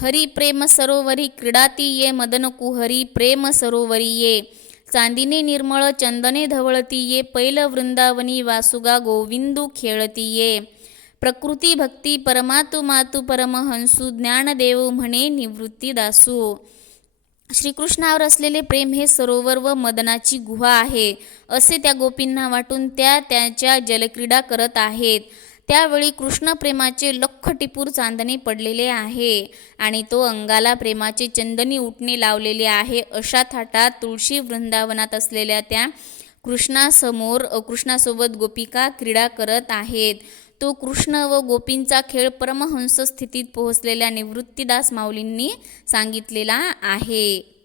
हरी प्रेम सरोवरी क्रीडाती ये मदन कुहरी प्रेम सरोवरी ये. चांदीने निर्मळ चंदने धवळती ये पैल वृंदावनी वासुगा गोविंदू खेळती ये. प्रकृती भक्ती परमातु मातु परमहंसू ज्ञानदेव म्हणे निवृत्ती दासू. श्रीकृष्णावर असलेले प्रेम हे सरोवर व मदनाची गुहा आहे. असे त्या गोपींना वाटून त्या त्याच्या जलक्रीडा करत आहेत. त्यावेळी कृष्णप्रेमाचे लख टिपूर चांदणे पडलेले आहे आणि तो अंगाला प्रेमाचे चंदनी उठणे लावलेले आहे. अशा थाटात तुळशी वृंदावनात असलेल्या त्या कृष्णासमोर कृष्णासोबत गोपिका क्रीडा करत आहेत. तो कृष्ण व गोपींचा खेळ परमहंस स्थितीत पोहोचलेल्या निवृत्तीदास माऊलींनी सांगितलेला आहे.